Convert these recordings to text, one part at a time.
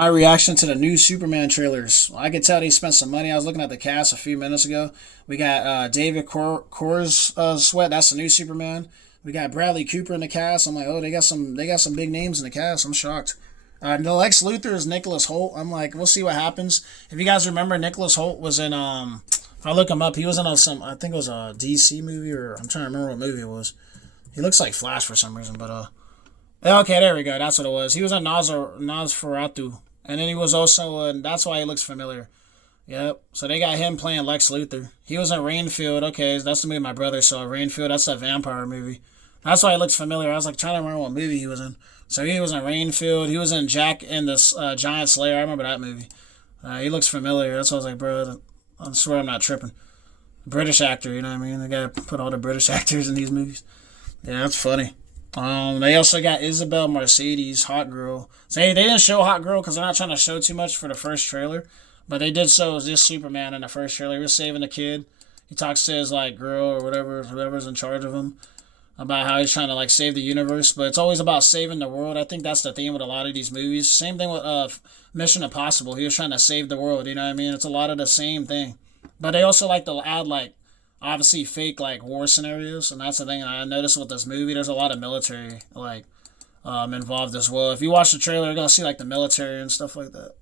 My reaction to the new Superman trailers. I could tell they spent some money. I was looking at the cast a few minutes ago. We got David Kors Sweat. That's the new Superman. We got Bradley Cooper in the cast. I'm like, oh, they got some big names in the cast. I'm shocked. The Lex Luthor is Nicholas Holt. I'm like, we'll see what happens. If you guys remember, Nicholas Holt was in If I look him up, he was in some. I think it was a DC movie, or I'm trying to remember what movie it was. He looks like Flash for some reason, but okay, there we go. That's what it was. He was in Nosferatu, and then he was also in. That's why he looks familiar. Yep. So they got him playing Lex Luthor. He was in Rainfield. Okay, that's the movie my brother saw. Rainfield. That's that vampire movie. That's why he looks familiar. I was like trying to remember what movie he was in. So he was in Rainfield. He was in Jack and the Giant Slayer. I remember that movie. He looks familiar. That's why I was like, bro, I swear I'm not tripping. British actor, you know what I mean? They got to put all the British actors in these movies. Yeah, that's funny. They also got Isabel Mercedes, Hot Girl. So they didn't show Hot Girl because they're not trying to show too much for the first trailer. But they did show this Superman in the first trailer. He was saving a kid. He talks to his like girl or whatever, whoever's in charge of him, about how he's trying to like save the universe. But it's always about saving the world. I think that's the theme with a lot of these movies. Same thing with Mission Impossible. He was trying to save the world. You know what I mean? It's a lot of the same thing. But they also like to add like obviously fake like war scenarios, and that's the thing I noticed with this movie. There's a lot of military like involved as well. If you watch the trailer, you're gonna see like the military and stuff like that.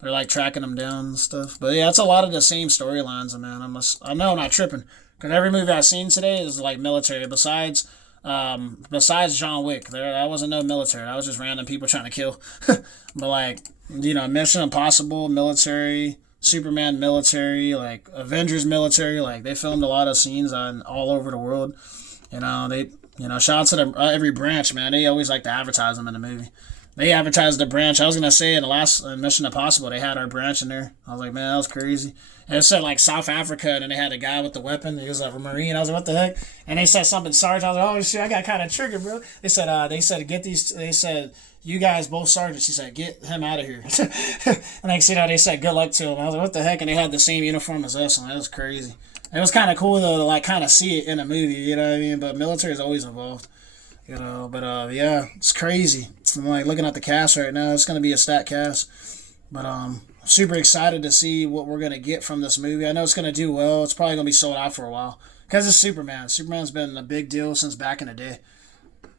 They're like tracking them down and stuff. But yeah, it's a lot of the same storylines, man. I know I'm not tripping because every movie I've seen today is like military. Besides John Wick, that wasn't no military. That was just random people trying to kill. But like Mission Impossible, military. Superman military, like Avengers military, like they filmed a lot of scenes on all over the world. Shout out to every branch, man. They always like to advertise them in the movie. They advertised the branch. I was gonna say in the last Mission Impossible, they had our branch in there. I was like, man, that was crazy. And it said like South Africa, and then they had a guy with the weapon. He was like a Marine. I was like, what the heck? And they said something Sarge. I was like, oh shit, I got kind of triggered, bro. They said get these. They said you guys both sergeants. He said get him out of here. And like they said good luck to him. I was like, what the heck? And they had the same uniform as us, and that was crazy. It was kind of cool though to like kind of see it in a movie. You know what I mean? But military is always involved. Yeah, it's crazy. I'm like looking at the cast right now. It's gonna be a stat cast, but super excited to see what we're gonna get from this movie. I know it's gonna do well. It's probably gonna be sold out for a while because it's Superman. Superman's been a big deal since back in the day.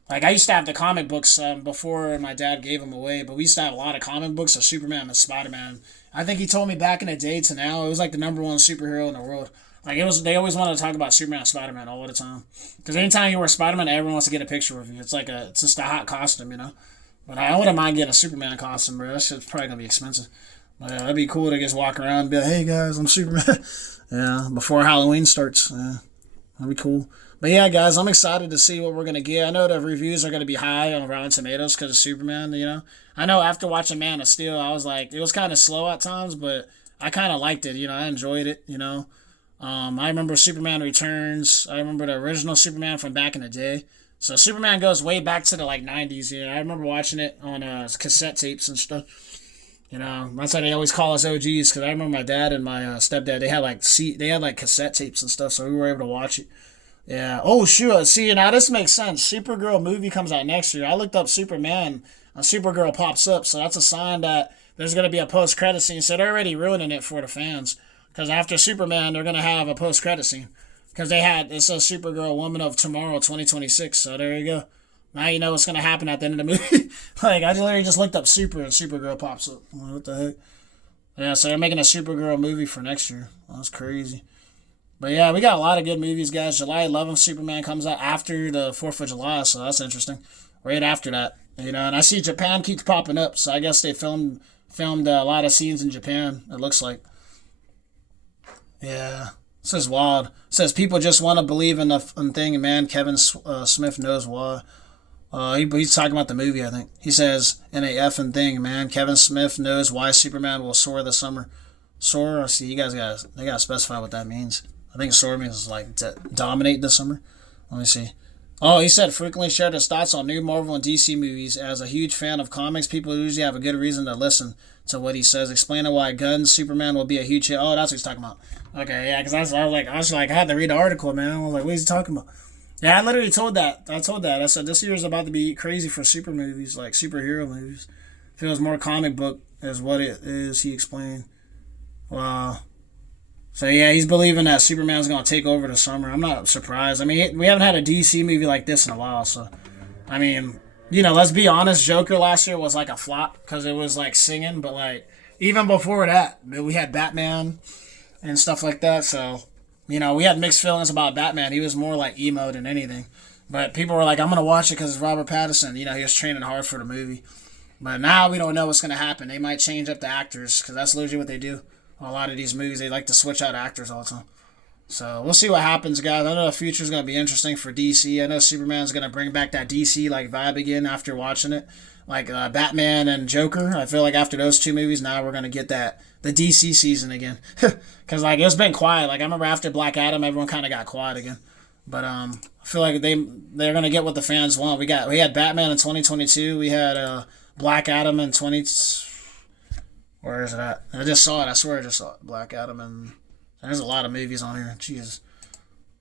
Like I used to have the comic books before my dad gave them away, but we used to have a lot of comic books of Superman and Spider Man. I think he told me back in the day to now it was like the number one superhero in the world. Like it was, they always wanted to talk about Superman and Spider Man all the time. Because anytime you wear Spider Man, everyone wants to get a picture with you. It's just a hot costume, you know. But I wouldn't mind getting a Superman costume, bro. That shit's probably gonna be expensive. But that'd be cool to just walk around and be like, hey guys, I'm Superman. Yeah, before Halloween starts. Yeah, that'd be cool. But yeah, guys, I'm excited to see what we're gonna get. I know the reviews are gonna be high on Rotten Tomatoes because of Superman. You know, I know after watching Man of Steel, I was like, it was kind of slow at times, but I kind of liked it. You know, I enjoyed it. You know, I remember Superman Returns. I remember the original Superman from back in the day. So Superman goes way back to the like '90s. You know, I remember watching it on cassette tapes and stuff. You know, that's why they always call us OGs because I remember my dad and my stepdad. They had like cassette tapes and stuff, so we were able to watch it. Yeah. Oh, sure. See, now this makes sense. Supergirl movie comes out next year. I looked up Superman, and Supergirl pops up, so that's a sign that there's going to be a post-credit scene. So they're already ruining it for the fans. Because after Superman, they're going to have a post-credit scene. Because it says Supergirl Woman of Tomorrow 2026. So there you go. Now you know what's going to happen at the end of the movie. Like, I literally just looked up Super, and Supergirl pops up. I'm like, what the heck? Yeah, so they're making a Supergirl movie for next year. That's crazy. But yeah, we got a lot of good movies, guys. July 11th, Superman comes out after the 4th of July, so that's interesting. Right after that, you know. And I see Japan keeps popping up, so I guess they filmed a lot of scenes in Japan. It looks like. Yeah, this is wild. It says people just want to believe in the thing, and man, Kevin Smith knows why. He's talking about the movie, I think. He says in a effing thing, man, Kevin Smith knows why Superman will soar this summer. Soar? I see. They gotta specify what that means. I think soar means like dominate this summer. Let me see. Oh, he said frequently shared his thoughts on new Marvel and DC movies. As a huge fan of comics, people usually have a good reason to listen to what he says, explaining why Gunn's Superman will be a huge hit. Oh, that's what he's talking about. Okay, yeah, because I had to read the article, man. I was like, what is he talking about? Yeah, I literally told that. I said this year is about to be crazy for super movies, like superhero movies. Feels more comic book is what it is. He explained. Wow. So yeah, he's believing that Superman's gonna take over the summer. I'm not surprised. I mean, we haven't had a DC movie like this in a while. So, I mean, let's be honest. Joker last year was like a flop because it was like singing, but like even before that, we had Batman and stuff like that. So, we had mixed feelings about Batman. He was more like emo than anything. But people were like, I'm gonna watch it because it's Robert Pattinson. He was training hard for the movie. But now we don't know what's gonna happen. They might change up the actors because that's literally what they do. A lot of these movies, they like to switch out actors all the time. So we'll see what happens, guys. I know the future is gonna be interesting for DC. I know Superman's gonna bring back that DC like vibe again after watching it, like Batman and Joker. I feel like after those two movies, now we're gonna get the DC season again. Because like it's been quiet. Like I remember after Black Adam, everyone kind of got quiet again. But I feel like they're gonna get what the fans want. We had Batman in 2022. We had Black Adam in 20. Where is it at? I just saw it. I swear I just saw it. Black Adam and there's a lot of movies on here. Jesus.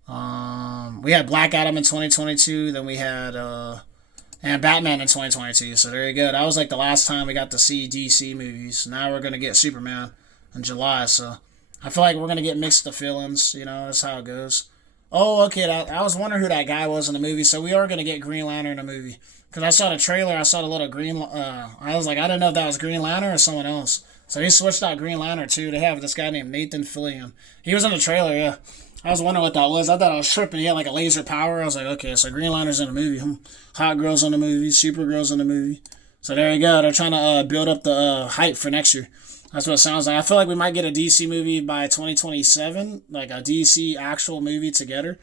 We had Black Adam in 2022. Then we had and Batman in 2022. So there you go. That was like the last time we got to see DC movies. Now we're gonna get Superman in July. So I feel like we're gonna get mixed the feelings. That's how it goes. Oh, okay. I was wondering who that guy was in the movie. So we are gonna get Green Lantern in the movie because I saw the trailer. I saw the little green. I was like, I didn't know if that was Green Lantern or someone else. So he switched out Green Lantern too. They have this guy named Nathan Fillion. He was in the trailer. Yeah, I was wondering what that was. I thought I was tripping. He had like a laser power. I was like, okay, so Green Lantern's in the movie. Hot Girl's in the movie. Supergirl's in the movie. So there you go. They're trying to build up the hype for next year. That's what it sounds like. I feel like we might get a DC movie by 2027, like a DC actual movie together.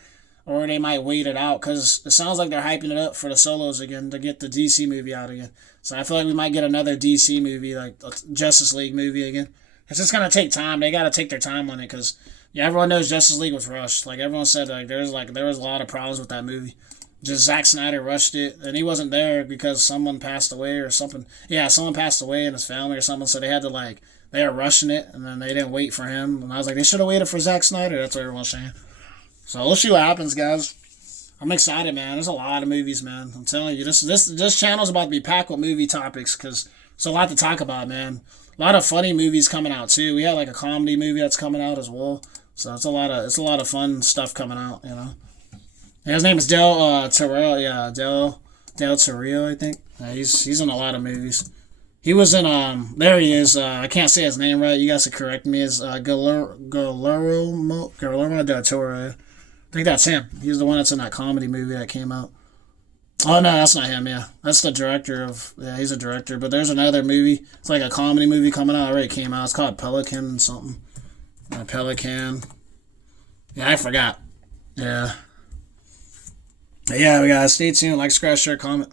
Or they might wait it out because it sounds like they're hyping it up for the solos again to get the DC movie out again. So I feel like we might get another DC movie, like a Justice League movie again. It's just gonna take time. They gotta take their time on it because everyone knows Justice League was rushed. Like everyone said, there was a lot of problems with that movie. Just Zack Snyder rushed it, and he wasn't there because someone passed away or something. Yeah, someone passed away in his family or something, so they had to they were rushing it, and then they didn't wait for him. And I was like, they should have waited for Zack Snyder. That's what everyone's saying. So we'll see what happens, guys. I'm excited, man. There's a lot of movies, man. I'm telling you, this channel's about to be packed with movie topics because there's a lot to talk about, man. A lot of funny movies coming out too. We had like a comedy movie that's coming out as well. So it's a lot of fun stuff coming out, Yeah, his name is Del Terrell. Yeah, Del Terrell, I think. Yeah, he's in a lot of movies. He was in there he is. I can't say his name right. You guys can correct me. It's Guillermo del Toro. I think that's him. He's the one that's in that comedy movie that came out. Oh no, that's not him. Yeah, that's the director of. Yeah, he's a director. But there's another movie. It's like a comedy movie coming out. Already came out. It's called Pelican something. Pelican. Yeah, I forgot. Yeah. But yeah, we gotta stay tuned. Like, subscribe, share, comment.